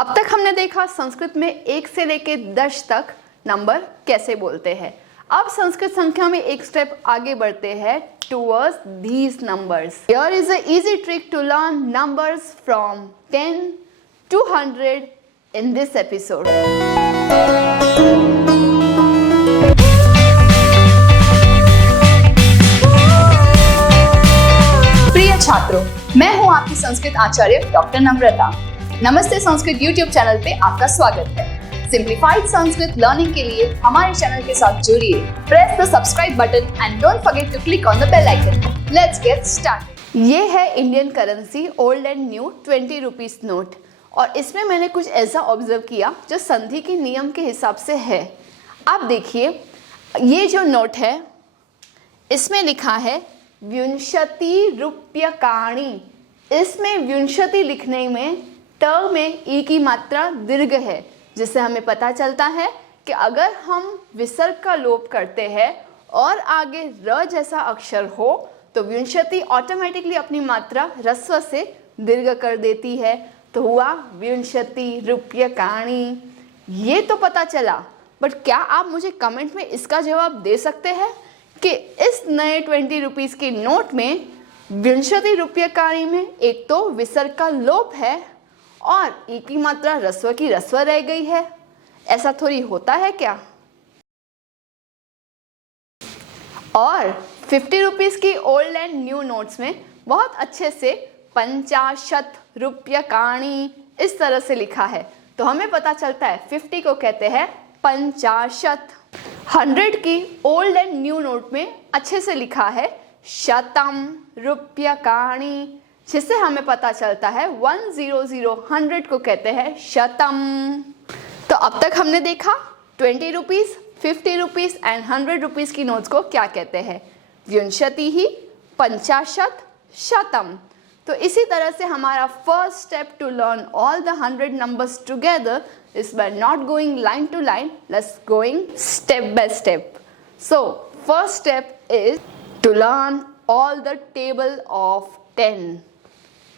अब तक हमने देखा संस्कृत में 1 से लेके 10 तक नंबर कैसे बोलते हैं। अब संस्कृत संख्या में एक स्टेप आगे बढ़ते हैं towards these numbers. Here is an easy trick to learn numbers from 10 to 100 in this episode. प्रिय छात्रों, मैं हूं आपकी संस्कृत आचार्य डॉक्टर नम्रता। नमस्ते संस्कृत YouTube चैनल पे आपका स्वागत है। सिंप्लीफाइड संस्कृत लर्निंग के लिए हमारे चैनल के साथ जुड़िए। Press the subscribe button and don't forget to click on the bell icon. Let's get started. ये है Indian currency old and new 20 rupees note, और इसमें मैंने कुछ ऐसा ऑब्जर्व किया जो संधि के नियम के हिसाब से है। आप देखिए, ये जो नोट है इसमें लिखा है विंशति रूप्यकाणि। इसमें विंशति लिखने में ट में ई की मात्रा दीर्घ है, जिससे हमें पता चलता है कि अगर हम विसर्ग का लोप करते हैं और आगे र जैसा अक्षर हो तो विंशति ऑटोमेटिकली अपनी मात्रा ह्रस्व से दीर्घ कर देती है। तो हुआ विंशति रूप्यकाणि। ये तो पता चला, बट क्या आप मुझे कमेंट में इसका जवाब दे सकते हैं कि इस नए 20 रुपीस की नोट में विंशति रूप्यकाणि में एक तो विसर्ग का लोप है और ई की मात्रा ह्रस्व की ह्रस्व रह गई है। ऐसा थोड़ी होता है क्या? और 50 रुपीस की ओल्ड एंड न्यू नोट्स में बहुत अच्छे से 50 रूप्यकाणि इस तरह से लिखा है, तो हमें पता चलता है 50 को कहते हैं 50। 100 की ओल्ड एंड न्यू नोट में अच्छे से लिखा है शतम रूप्यकाणि, जिससे हमें पता चलता है 100 को कहते हैं शतम। तो अब तक हमने देखा 20 रुपीस, 50 रुपीस एंड 100 रुपीस की नोट्स को क्या कहते हैं, विंशति ही, 50, शतम। तो इसी तरह से हमारा first step to learn all the 100 numbers together is by not going line to line, let's going step by step. So first step is to learn all the table of 10,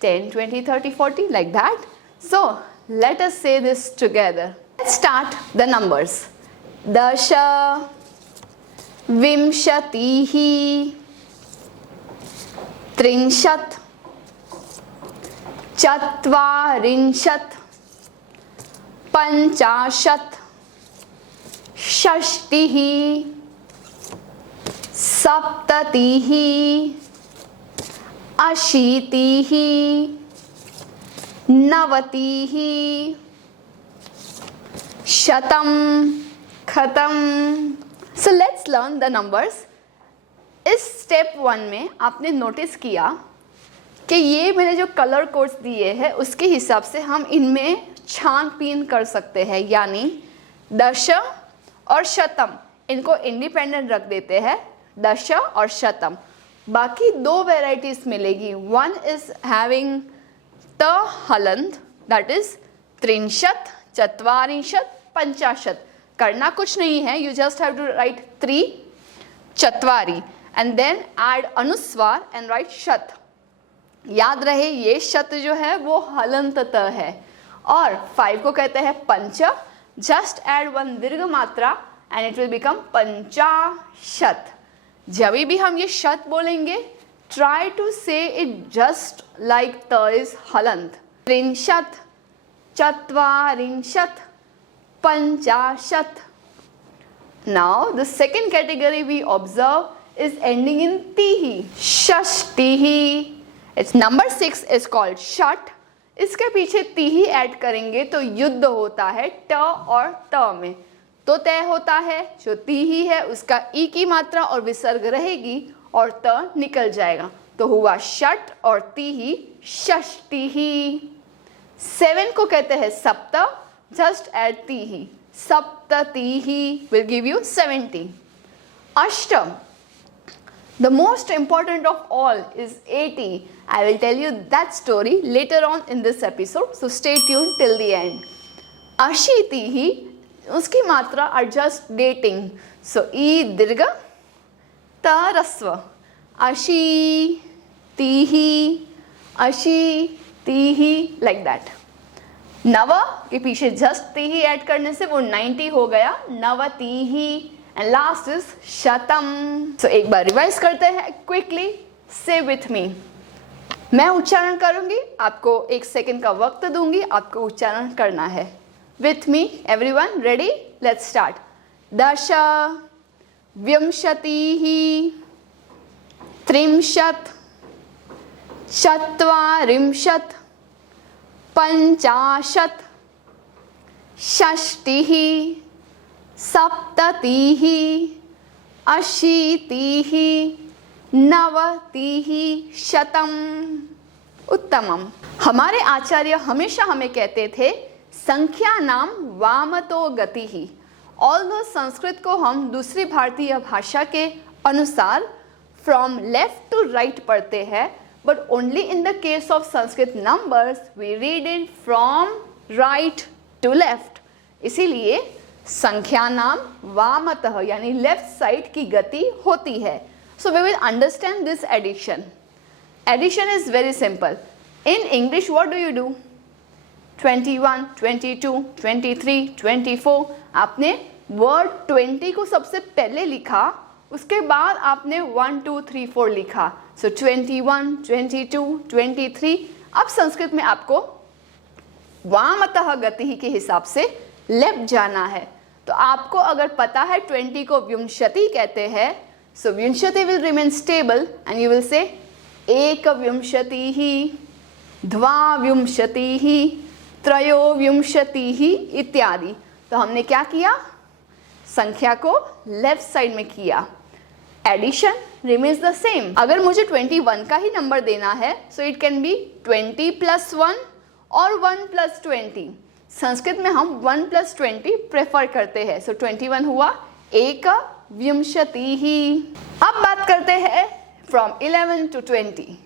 20, 30, 40 like that. So let us say this together. Let's start the numbers. Dasha, Vimshatihi, Trinshat, Chatvarinshat, 50, 60, 70, 80, 90, शतम, खत्म। So let's learn the numbers. इस step 1 में आपने notice किया कि ये मैंने जो कलर कोड्स दिए हैं उसके हिसाब से हम इनमें छानबीन कर सकते हैं, यानी दश और शतम इनको इंडिपेंडेंट रख देते हैं, दश और शतम। बाकी 2 वेराइटीज मिलेगी। वन इज हैविंग त हलंत, दैट इज त्रिंशत, चत्वारिंशत, 50। करना कुछ नहीं है, you just have to write 3 chatvari and then add anusvar and write shat. याद रहे ये शत जो है वो हलंत त है, और 5 को कहते हैं पंच। जस्ट ऐड 1 दीर्घ मात्रा एंड इट विल बिकम 50। जब भी हम ये शत बोलेंगे, ट्राई टू से इट जस्ट लाइक त is हलंत। त्रिंशत, चत्वारिंशत, 50। Now the second category we observe is ending in tihi, shashtihi. Its number 6 is called shat. इसके पीछे तिही ऐड करेंगे तो युद्ध होता है ट और त में। तो तय होता है जो तिही है उसका ई की मात्रा और विसर्ग रहेगी और त निकल जाएगा, तो हुआ शट और तिही, षष्टिही। 7 को कहते हैं सप्त, जस्ट ऐड तिही, सप्ततिही will give you 70. अष्टम, the most important of all is 80. I will tell you that story later on in this episode, so stay tuned till the end. अशीतिही, उसकी मात्रा are just dating, so ई दीर्घ, त ह्रस्व, अशीतिही, अशीतिही like that. नव के पीछे just ती ही ऐड करने से वो 90 हो गया, नवतिः। एंड लास्ट इज शतम। सो एक बार रिवाइज करते हैं क्विकली, से विथ मी। मैं उच्चारण करूंगी, आपको 1 सेकेंड का वक्त दूंगी, आपको उच्चारण करना है। With me everyone, ready? Let's start. दश, विंशतिः, त्रिंशत्, चत्वारिंशत्, पंचाशत्, षष्टिः, सप्ततिः, अशीतिः, नवतिः, शतम। उत्तमम। हमारे आचार्य हमेशा हमें कहते थे संख्या नाम वामतो गतिः। ऑल्दो संस्कृत को हम दूसरी भारतीय भाषा के अनुसार फ्रॉम लेफ्ट टू राइट पढ़ते हैं, but only in the case of Sanskrit numbers we read it from right to left। इसीलिए संख्या नाम वामतः यानी लेफ्ट साइड की गति होती है। So we will understand this addition. Addition is very simple. In English, what do you do? 21, 22, 23, 24। आपने word 20 को सबसे पहले लिखा, उसके बाद आपने 1, 2, 3, 4 लिखा। सो 21, 22, 23। अब संस्कृत में आपको वामतः गति के हिसाब से लेफ्ट जाना है। तो आपको अगर पता है 20 को विंशति कहते हैं, सो विंशति will remain stable and you will say एकविंशतिः, द्वाविंशतिः, त्रयोविंशतिः इत्यादि। तो हमने क्या किया? संख्या को लेफ्ट साइड में किया। Addition remains the same. अगर मुझे 21 का ही नंबर देना है, सो इट कैन बी 20 + 1 और 1 + 20। संस्कृत में हम 1 + 20 प्रेफर करते हैं। सो 21 हुआ एकविंशतिः। अब बात करते हैं फ्रॉम 11 to 20।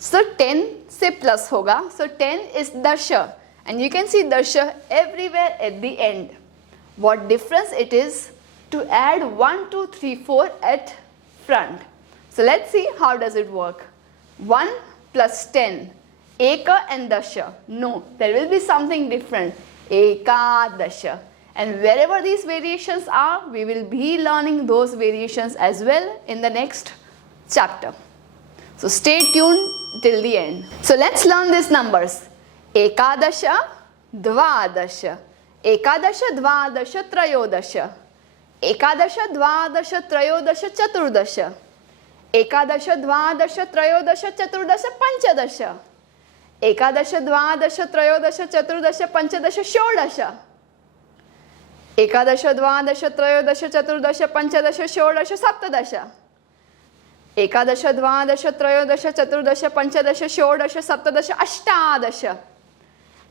सो 10 से प्लस होगा। सो 10 इज दश एंड यू कैन सी दश everywhere at the end. What difference it is to add 1, 2, 3, 4 at front. So let's see how does it work. 1 + 10, eka and dasha. No, there will be something different. Ekadasha. And wherever these variations are, we will be learning those variations as well in the next chapter. So stay tuned till the end. So let's learn these numbers. Ekadasha, dvadasha, एकादश, द्वादश, त्रयोदश, एकादश, द्वादश, त्रयोदश, चतुर्दश, एकादश, द्वादश, त्रयोदश, चतुर्दश, पंचदश, एकादश, द्वादश, त्रयोदश, चतुर्दश, पंचदश, षोडश, एकादश, द्वादश, त्रयोदश, चतुर्दश, पंचदश, षोडश, सप्तदश, एकादश, द्वादश, त्रयोदश, चतुर्दश, पंचदश, षोडश, सप्तदश, अष्टादश,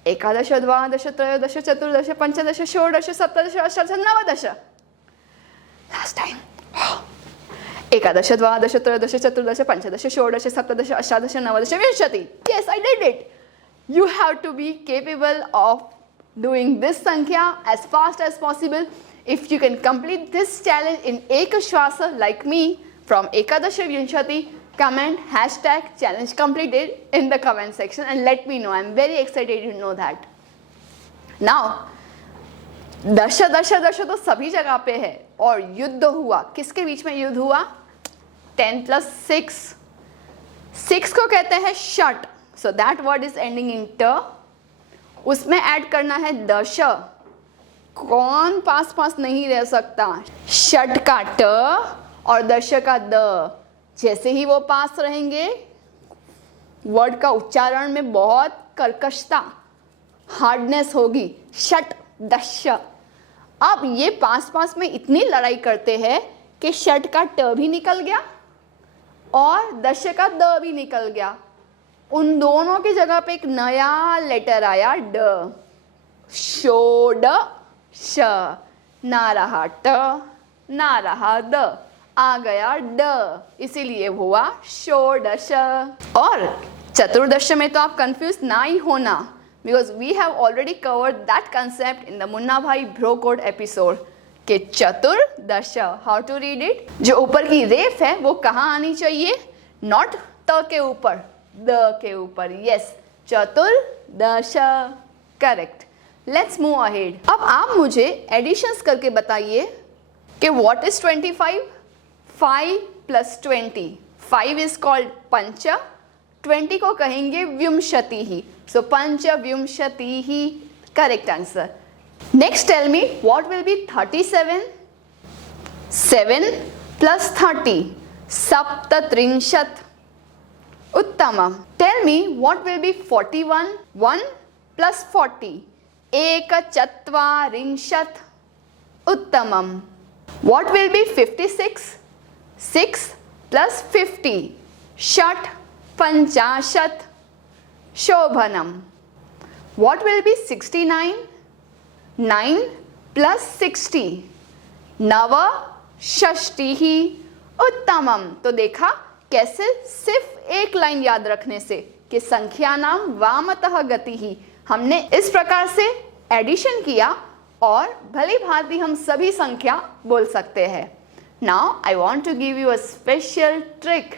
एकादश, द्वादश, त्रयोदश, चतुर्दश, पंचदश, षोडश, सप्तदश, अष्टादश, नवदश। Last time. एकादश, द्वादश, त्रयोदश, चतुर्दश, पंचदश, षोडश, सप्तदश, अष्टादश, नवदश, विंशति। Yes, I did it. You have to be capable of doing this sankhya as fast as possible. If you can complete this challenge in Ekashwasa like me from Ekadasha Vinshati, comment #challenge completed in the comment section and let me know. I'm very excited to know that. Now, दश दश दश तो सभी जगह पे है और युद्ध हुआ। किसके बीच में युद्ध हुआ? 10 + 6। 6 को कहते हैं षट। So that word is ending in ट। उसमें ऐड करना है दश। कौन पास पास नहीं रह सकता? षट का ट और दश का द। जैसे ही वो पास रहेंगे, वर्ड का उच्चारण में बहुत कर्कशता, हार्डनेस होगी। षट दश। अब ये पास पास में इतनी लड़ाई करते हैं कि षट का ट भी निकल गया और दश का द भी निकल गया। उन दोनों की जगह पे एक नया लेटर आया, ड। शोड श, ना रहा ट ना रहा द, आ गया ड, इसीलिए हुआ षोडश। और चतुर्दश में तो आप कंफ्यूज ना ही होना, because we have already covered that concept in the Munna Bhai bro code episode के चतुर्दश। How to read it? जो ऊपर की रेफ है वो कहाँ आनी चाहिए? नॉट त के ऊपर, द के ऊपर। यस, चतुर्दश। करेक्ट। Let's move ahead. अब आप मुझे एडिशंस करके बताइए कि what is 25? 5 + 20। 5 is called panch, 20 को कहेंगे विंशति ही। सो पंच विंशति ही, correct answer. Next tell me what will be 37? 7 + 30, सप्तत्रिंशत्। उत्तमम्। Tell me what will be 41? 1 + 40, एकचत्वारिंशत्। उत्तमम्। What will be 56? 6 + 50, षट्पञ्चाशत्। शोभनम्। What will B 69? 9 + 60, नवषष्टिः। उत्तमम्। तो देखा कैसे सिर्फ एक लाइन याद रखने से कि संख्यानां वामतः गतिः, हमने इस प्रकार से एडिशन किया और भली भांति हम सभी संख्या बोल सकते हैं। Now I want to give you a special trick.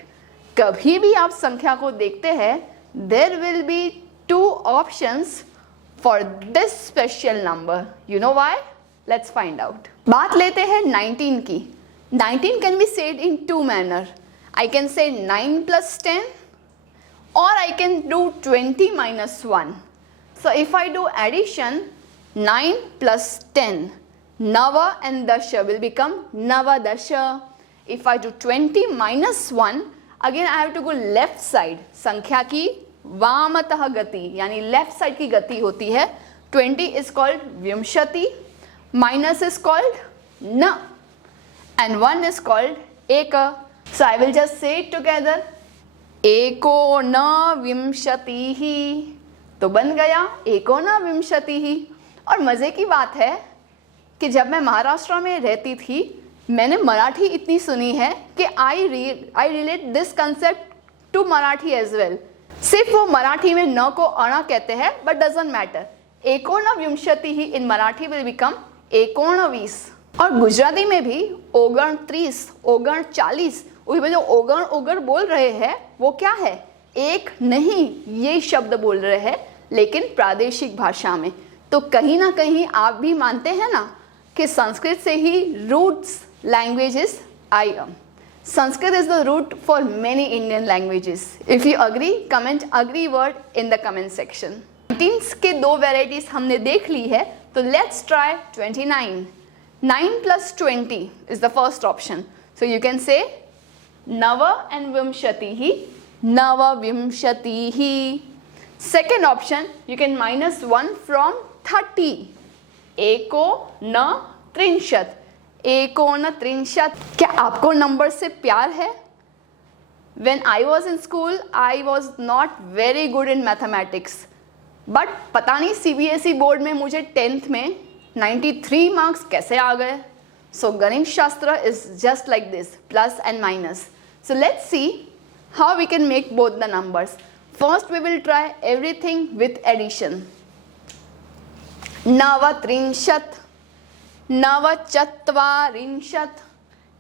कभी भी आप संख्या को देखते हैं, there will be 2 options for this special number. You know why? Let's find out. बात लेते हैं 19 की। 19 can be said in 2 manner. I can say 9 + 10 or I can do 20 - 1. So if I do addition, 9 + 10, Nava and Dasha will become Navadasha. If I do 20 - 1, again I have to go left side. संख्या की वामतः गति यानी left side की गति होती है। 20 is called विंशति, minus is called न, and 1 is called एक। So I will just say it together. एकोनविंशतिः। तो बन गया एकोनविंशतिः। और मज़े की बात है कि जब मैं महाराष्ट्र में रहती थी, मैंने मराठी इतनी सुनी है कि I relate this concept to Marathi as well. सिर्फ वो मराठी में न को अण कहते हैं, बट डजंट मैटर। एकोनविंशतिः इन मराठी विल बिकम 19। और गुजराती में भी 29, 39, वही जो ओगण ओगर बोल रहे हैं वो क्या है? एक नहीं, ये शब्द बोल रहे हैं, लेकिन प्रादेशिक भाषा में। तो कहीं ना कहीं आप भी मानते हैं ना कि संस्कृत से ही roots languages I am. Sanskrit is the root for many Indian languages. If you agree, comment agree word in the comment section. 19 के 2 varieties हमने देख ली है, तो let's try 29. 9 + 20 is the first option. So you can say नव and विंशतिः, नवविंशतिः. Second option, you can -1 from 30. एकोनत्रिंशत्, एकोनत्रिंशत्. क्या आपको number से प्यार है? When I was in school, I was not very good in mathematics. But पता नहीं CBSE बोर्ड में मुझे 10th में 93 मार्क्स कैसे आ गए. So गणित शास्त्र is just like this, plus and minus. So let's see how we can make both the numbers. First we will try everything with addition. नवत्रिंशत्, नवचत्वारिंशत्,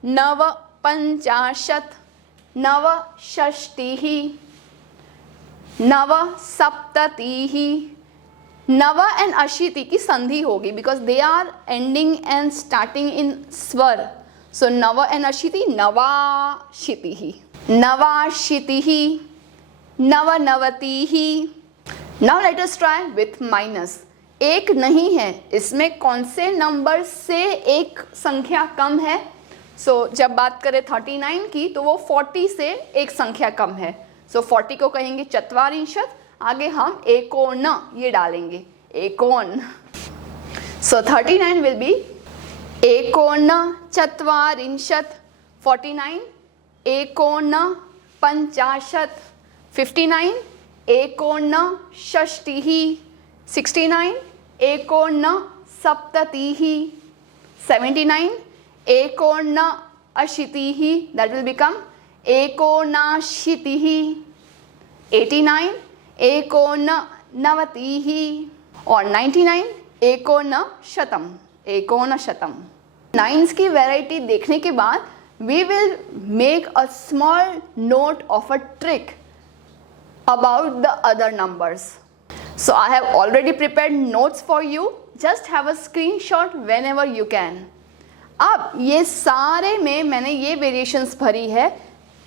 नवपञ्चाशत्, नवषष्टिः, नवसप्ततिः. नव एंड अशीति की संधि होगी because they are ending and starting in स्वर. So नव and अशीति नवाशीतिः, नवाशीतिः, नवनवतिः. Now let us try with minus. एक नहीं है, इसमें कौन से नंबर से एक संख्या कम है? सो जब बात करें 39 की तो वो 40 से एक संख्या कम है. सो 40 को कहेंगे चत्वारिंशत्, आगे हम एकोन ये डालेंगे, एकोन. सो 39 विल बी एकोन चत्वारिंशत्. 49 एकोन पञ्चाशत्. 59 एकोन षष्टिः. 69 एकोन सप्ततिः. 79 एकोन अशीतिः, that will become एकोनाशीतिः. 89 एकोननवतिः और 99 एकोनशतम्, एकोनशतम्. नाइन्स की वैरायटी देखने के बाद we will make a small note of a trick about the other numbers. So I have already prepared notes for you. Just have a screenshot whenever you can. अब ये सारे में मैंने ये वेरिएशंस भरी है.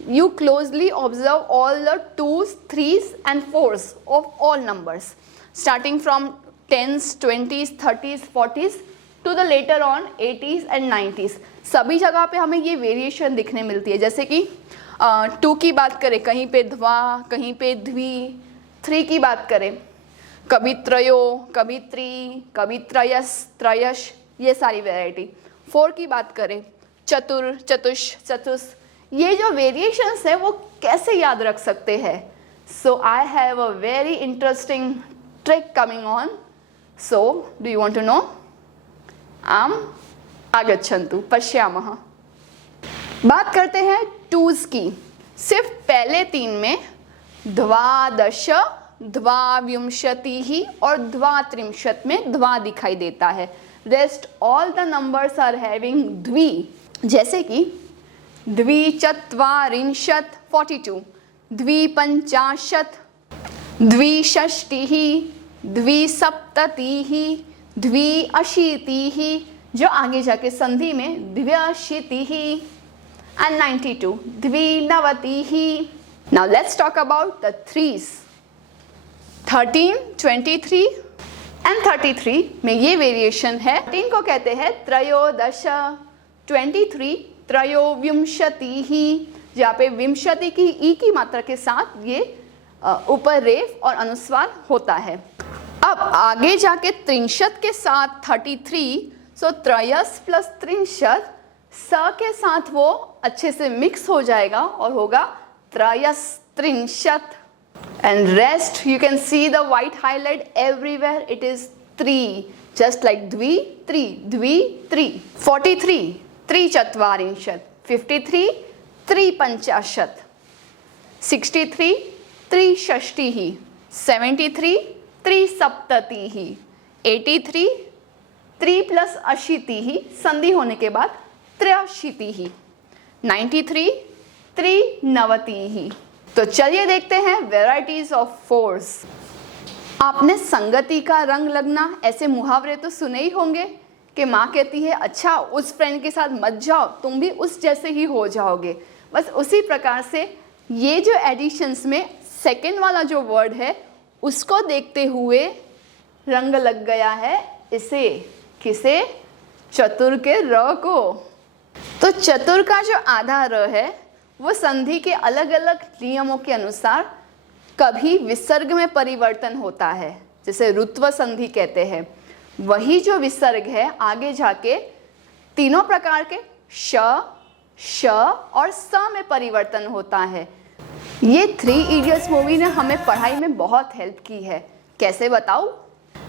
You closely observe all the 2s, 3s and 4s of all numbers, starting from 10s, 20s, 30s, 40s to the later on 80s and 90s. सभी जगह पे हमें ये वेरिएशन दिखने मिलती है. जैसे कि 2 की बात करें, कहीं पे ध्वा, कहीं पे द्वि. 3 की बात करें, कभी त्रयो, कभी त्रि, कभी त्रयस, त्रयश, ये सारी वैरायटी. 4 की बात करें, चतुर, चतुष, चतुष. ये जो वेरिएशंस है वो कैसे याद रख सकते हैं? So I have a very interesting trick coming on. So do you want to know? आगच्छन्तु पश्यामः. बात करते हैं 2s की. सिर्फ पहले 3 में द्वादश, द्वाविंशतिः और द्वात्रिंशत् में द्वा दिखाई देता है. Rest all the numbers are having द्वि. जैसे कि द्विचत्वारिंशत् 42, द्विपञ्चाशत्, द्विषष्टिः, द्विसप्ततिः, द्विअशीतिः, जो आगे जाके संधि में द्व्यशीतिः, and 92, द्विनवतिः. Now let's talk about the 3s. 13, 23 and 33 में ये वेरिएशन है. 13 को कहते हैं त्रयोदश, 23 त्रयोविंशतिः, जहाँ पे विंशति की ई की मात्रा के साथ ये ऊपर रेफ और अनुस्वार होता है. अब आगे जाके त्रिंशत के साथ 33, सो त्रयस प्लस त्रिंशत, स के साथ वो अच्छे से मिक्स हो जाएगा और होगा त्रयस त्रिंशत. And rest you can see the white highlight everywhere. It is 3, just like द्वि, त्रि, द्वि, त्रि. 43 त्रिचत्वारिंशत्, 53 त्रिपञ्चाशत्, 63 त्रिषष्टिः, 73 त्रिसप्ततिः, 83 त्रि प्लस अशीतिः, संधि होने के बाद त्र्यशीतिः, 93 त्रिनवतिः. तो चलिए देखते हैं वेराइटीज ऑफ 4s. आपने संगति का रंग लगना ऐसे मुहावरे तो सुने ही होंगे कि माँ कहती है अच्छा उस फ्रेंड के साथ मत जाओ, तुम भी उस जैसे ही हो जाओगे. बस उसी प्रकार से ये जो एडिशंस में सेकेंड वाला जो वर्ड है उसको देखते हुए रंग लग गया है इसे. किसे? चतुर के र को. तो चतुर का जो आधा र है वो संधि के अलग अलग नियमों के अनुसार कभी विसर्ग में परिवर्तन होता है, जिसे रुत्व संधि कहते हैं. वही जो विसर्ग है आगे जाके तीनों प्रकार के श, श और स में परिवर्तन होता है. ये 3 इडियट्स मूवी ने हमें पढ़ाई में बहुत हेल्प की है. कैसे बताऊं?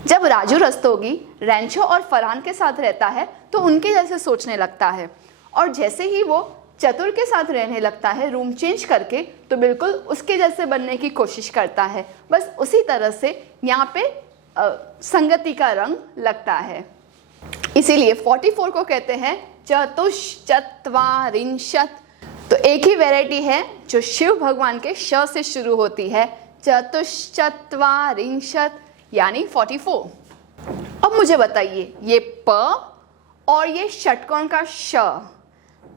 जब राजू रस्तोगी रैंचो और फरहान के साथ रहता है तो उनके जैसे सोचने लगता है, और जैसे ही वो चतुर के साथ रहने लगता है रूम चेंज करके तो बिल्कुल उसके जैसे बनने की कोशिश करता है. बस उसी तरह से यहाँ पे संगति का रंग लगता है. इसीलिए 44 को कहते हैं चतुश्चत्वारिंशत्. तो एक ही वैरायटी है जो शिव भगवान के श से शुरू होती है, चतुश्चत्वारिंशत् यानी 44. अब मुझे बताइए ये प और ये षटकोण का श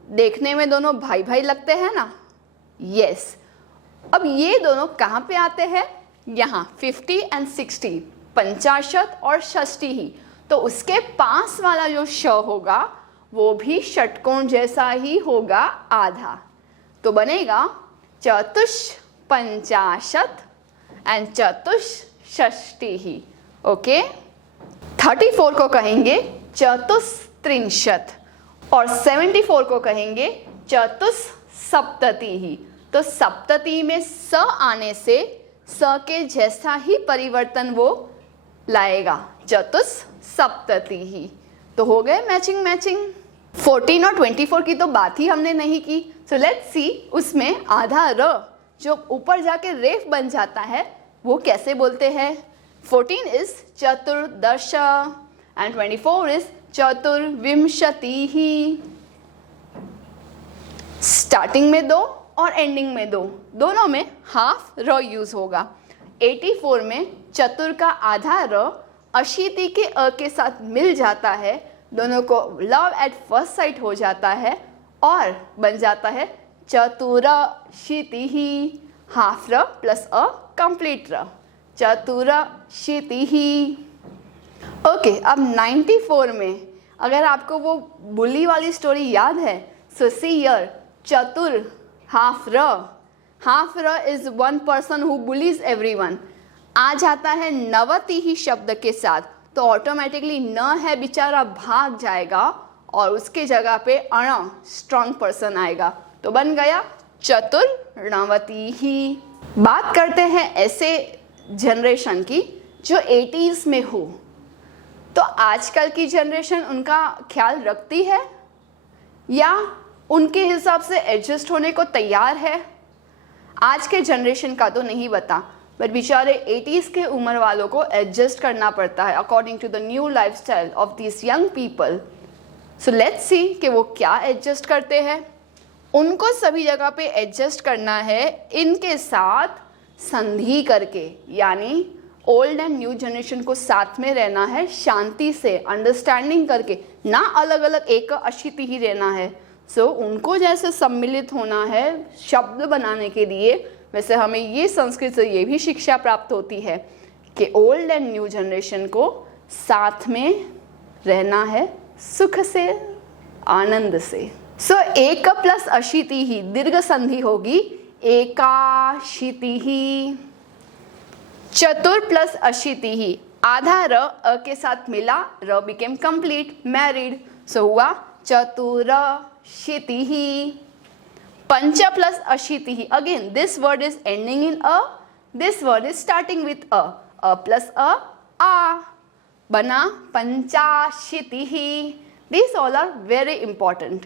देखने में दोनों भाई भाई लगते हैं ना? यस. अब ये दोनों कहाँ पे आते हैं? यहाँ 50 and 60, 50 और 60 ही. तो उसके पास वाला जो श होगा वो भी षटकोण जैसा ही होगा आधा. तो बनेगा चतुष्पंचाशत् एंड चतुष्षष्टिः. ओके. 34 को कहेंगे चतुस्त्रिंशत् और 74 को कहेंगे चतुस्सप्ततिः. तो सप्तति में स आने से स के जैसा ही परिवर्तन वो लाएगा, चतुस्सप्ततिः. तो हो गए मैचिंग मैचिंग. 14 और 24 की तो बात ही हमने नहीं की. सो लेट्स सी उसमें आधा र जो ऊपर जाके रेफ बन जाता है वो कैसे बोलते हैं. 14 इज चतुर्दश एंड 24 इज चतुर्विंशतिः. स्टार्टिंग में 2 और एंडिंग में 2, दोनों में हाफ र यूज होगा. 84 में चतुर का आधा र 80 के अ के साथ मिल जाता है, दोनों को लव एट फर्स्ट साइट हो जाता है और बन जाता है चतुरशीतिः, हाफ र प्लस अ कंप्लीट र, चतुरशीतिः। ओके, अब 94 में अगर आपको वो बुली वाली स्टोरी याद है, सो सी हियर, चतुर हाफ र is one person who bullies everyone, आ जाता है नवतिः शब्द के साथ, तो ऑटोमेटिकली न है बेचारा भाग जाएगा और उसके जगह पे अण स्ट्रॉन्ग पर्सन आएगा, तो बन गया चतुर नवतिः। बात करते हैं ऐसे जनरेशन की जो 80s में हो, तो आजकल की जनरेशन उनका ख्याल रखती है या उनके हिसाब से एडजस्ट होने को तैयार है? आज के जनरेशन का तो नहीं बता, बट बेचारे 80s के उम्र वालों को एडजस्ट करना पड़ता है according to the new lifestyle of this young people. So let's see कि वो क्या एडजस्ट करते हैं। उनको सभी जगह पे एडजस्ट करना है इनके साथ संधि करके, यानी ओल्ड एंड न्यू जनरेशन को साथ में रहना है, शांति से अंडरस्टैंडिंग करके, ना अलग अलग एक अशिति ही रहना है। सो उनको जैसे सम्मिलित होना है शब्द बनाने के लिए, वैसे हमें ये संस्कृत से ये भी शिक्षा प्राप्त होती है कि ओल्ड एंड न्यू जनरेशन को साथ में रहना है, सुख से, आनंद से। सो एक प्लस अशिति ही दीर्घ संधि होगी, एकाशिति ही। चतुर प्लस अशिति ही, आधा र अ के साथ मिला, र बिकेम कंप्लीट, मैरिड, सो हुआ चतुरशीतिः। पंच प्लस अशीतिः, again this word is ending in अ, this word is starting with अ प्लस आ, बना पंचाशीतिः। This all are very important.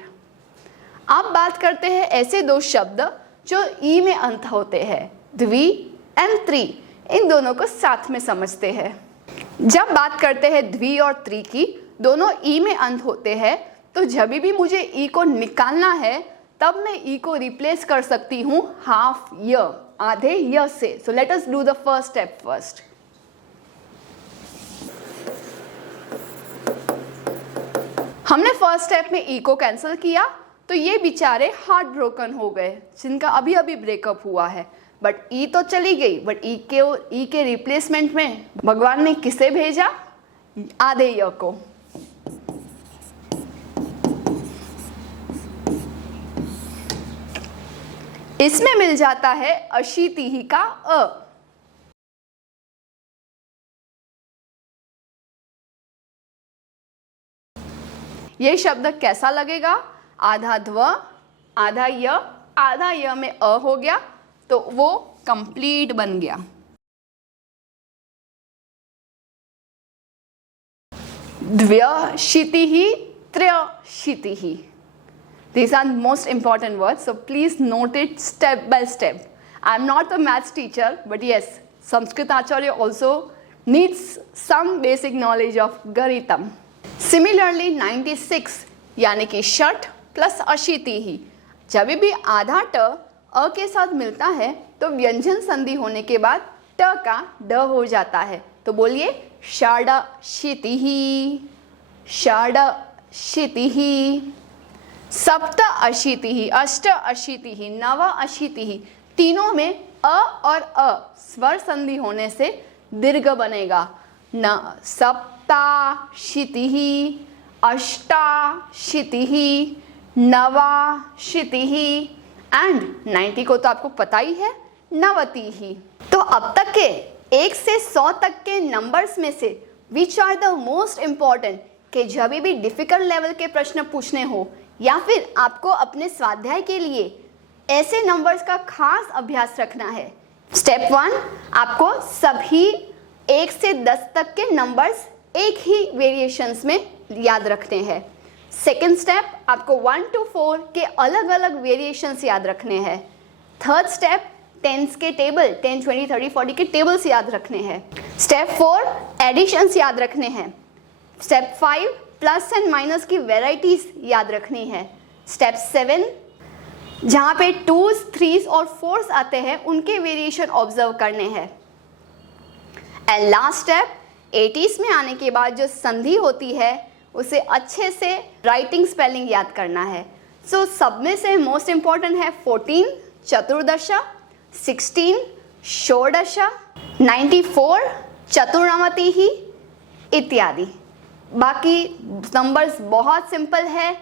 अब बात करते हैं ऐसे दो शब्द जो ई में अंत होते हैं, द्वि एंड त्रि, इन दोनों को साथ में समझते हैं। जब बात करते हैं द्वि और त्रि की, दोनों ई में अंत होते हैं, तो जब भी मुझे ई को निकालना है तब मैं ई को रिप्लेस कर सकती हूँ हाफ य, आधे य से। So let us do the first step first. हमने फर्स्ट स्टेप में ई को कैंसिल किया, तो ये बेचारे हार्ट ब्रोकन हो गए जिनका अभी अभी ब्रेकअप हुआ है, बट ई तो चली गई, बट ई के रिप्लेसमेंट में भगवान ने किसे भेजा? आधे य को। इसमें मिल जाता है अशीतिः का अ। ये शब्द कैसा लगेगा? आधा ध्व, आधा य में अ हो गया, तो वो कंप्लीट बन गया। द्व्यशीतिः, त्र्यशीतिः। These are most important words, so please note it step by step. I am not a maths teacher, but yes, Sanskrit Acharya also needs some basic knowledge of Garitam. Similarly, 96 यानी कि षठ plus अशीतिः, जब भी आधा ट अ के साथ मिलता है तो व्यंजन संधि होने के बाद ट का ड हो जाता है, तो बोलिए षडशीतिः, षडशीतिः। सप्त अशीतिः, अष्ट अशीतिः, नव अशीतिः, तीनों में अ और अ स्वर संधि होने से दीर्घ बनेगा। न सप्ताशीतिः, अष्टाशीतिः, नवाशीतिः एंड 90 को तो आपको पता ही है, नवतिः। तो अब तक के 1 से 100 तक के नंबर्स में से which are the most important, कि जब भी डिफिकल्ट लेवल के प्रश्न पूछने हो या फिर आपको अपने स्वाध्याय के लिए ऐसे नंबर्स का खास अभ्यास रखना है। स्टेप 1, आपको सभी 1 से 10 तक के नंबर्स एक ही वेरिएशंस में याद रखने हैं। सेकेंड स्टेप, आपको 1 to 4 के अलग अलग वेरिएशंस याद रखने हैं। थर्ड स्टेप, टेंस के टेबल 10, 20, 30, 40 के टेबल्स याद रखने हैं। स्टेप 4, एडिशंस याद रखने हैं। स्टेप 5, प्लस एंड माइनस की वेराइटीज याद रखनी है। स्टेप 7, जहाँ पे 2s, 3s और 4s आते हैं उनके वेरिएशन ऑब्जर्व करने हैं। एंड लास्ट स्टेप 80s में आने के बाद जो संधि होती है उसे अच्छे से राइटिंग स्पेलिंग याद करना है। सो सब में से मोस्ट इम्पॉर्टेंट है 14 चतुर्दशा, 16 षोडशा, 94 चतुर्णामति ही इत्यादि। बाकी नंबर्स बहुत सिंपल है।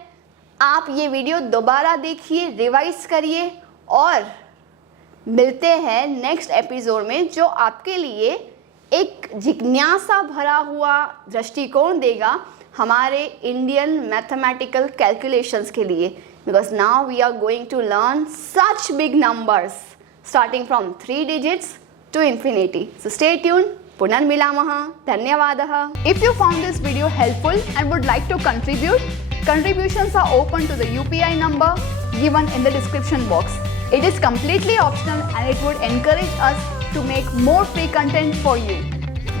आप ये वीडियो दोबारा देखिए, रिवाइज करिए और मिलते हैं नेक्स्ट एपिसोड में, जो आपके लिए एक जिज्ञासा भरा हुआ दृष्टिकोण देगा हमारे इंडियन मैथमेटिकल कैलकुलेशंस के लिए। Because now we are going to learn such big numbers starting from 3 digits to infinity. So stay tuned. पुनर्मिलामः. धन्यवादः. If you found this video helpful and would like to contribute, contributions are open to the UPI number given in the description box. It is completely optional and it would encourage us to make more free content for you.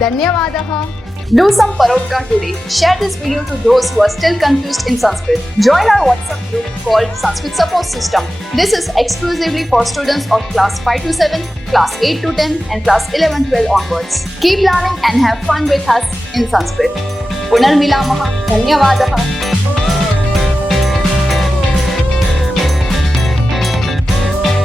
धन्यवादः. Do some Parotka today. Share this video to those who are still confused in Sanskrit. Join our WhatsApp group called Sanskrit Support System. This is exclusively for students of class 5 to 7, class 8 to 10 and class 11-12 onwards. Keep learning and have fun with us in Sanskrit. Punarmilamah. Dhanyavadaha.